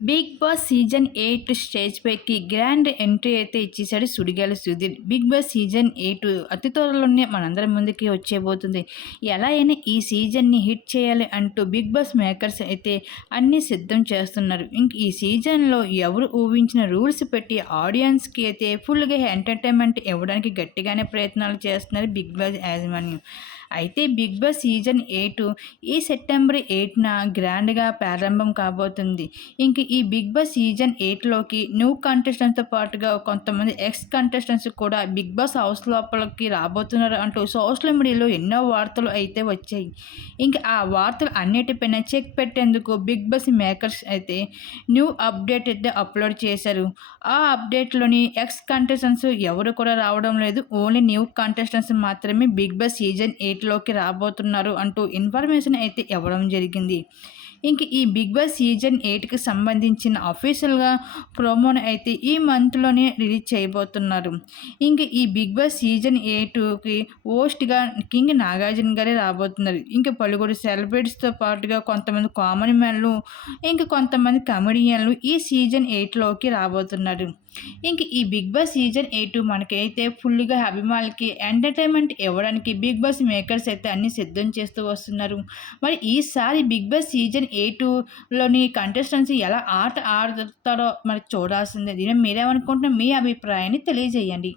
Big boss season 8 stage పైకి grand entry అయితే ఇచ్చేసాడు Sudigali Sudheer. Big boss season 8 అతి త్వరలోనే మనందరి ముందుకి వచ్చేబోతుంది. ఎలా అయినా ఈ సీజన్‌ని హిట్ చేయాలి అంటూ బిగ్ బాస్ మేకర్స్ అయితే అన్నీ సిద్ధం చేస్తున్నారు. ఇంక ఈ సీజన్‌లో ఎవరు ఊహించిన రూల్స్ పెట్టి ఆడియన్స్‌కి అయితే ఫుల్‌గా ఎంటర్‌టైన్‌మెంట్ ఇవ్వడానికి గట్టిగానే ప్రయత్నాలు చేస్తున్నారు బిగ్ బాస్ యాజమాన్యం. అయితే బిగ్ బాస్ సీజన్ 8 ఈ సెప్టెంబర్ 8న గ్రాండ్‌గా ప్రారంభం కాబోతుంది. ఇంక ఈ బిగ్ బాస్ సీజన్ 8లోకి న్యూ కంటెస్టెంట్స్‌తో పాటుగా కొంతమంది ఎక్స్ కంటెస్టెంట్స్ కూడా బిగ్ బాస్ హౌస్ లోపలికి రాబోతున్నారు అంటూ సోషల్ మీడియాలో ఎన్నో వార్తలు అయితే వచ్చాయి. ఇంక ఆ వార్తలు అన్నిటిపైన చెక్ పెట్టేందుకు బిగ్ బాస్ మేకర్స్ అయితే న్యూ అప్డేట్ అయితే అప్లోడ్ చేశారు. ఆ అప్డేట్‌లోని ఎక్స్ కంటెస్టెంట్స్ ఎవరు కూడా రావడం లేదు. ఓన్లీ న్యూ కంటెస్టెంట్స్ మాత్రమే బిగ్ బాస్ సీజన్ 8లోకి రాబోతున్నారు అంటూ ఇన్ఫర్మేషన్ అయితే ఇవ్వడం జరిగింది. ఇంక ఈ బిగ్ బాస్ సీజన్ 8కి సంబంధించిన అఫీషియల్‌గా ప్రోమోని అయితే ఈ మంత్‌లోనే రిలీజ్ చేయబోతున్నారు. ఇంక ఈ బిగ్ బాస్ సీజన్ 8కి హోస్ట్‌గా కింగ్ నాగార్జున గారే రాబోతున్నారు. ఇంక పలువురు సెలబ్రిటీస్‌తో పాటుగా కొంతమంది కామెడీ మ్యాన్‌లు, ఇంక కొంతమంది కమెడియన్‌లు ఈ సీజన్ 8లోకి రాబోతున్నారు. ఇంక ఈ బిగ్ బాస్ సీజన్ 8 మనకైతే ఫుల్‌గా అభిమానులకి ఎంటర్‌టైన్‌మెంట్ ఇవ్వడానికి బిగ్ బాస్ మేకర్స్ అయితే అన్నీ సిద్ధం చేస్తూ వస్తున్నారు. మరి ఈసారి బిగ్ బాస్ సీజన్ 8లోని కంటెస్టెంట్స్ ఎలా ఆట ఆడతారో మరి చూడాల్సిందే. దీని మీద మీరేమనుకుంటున్నారు? మీ అభిప్రాయాన్ని తెలియజేయండి.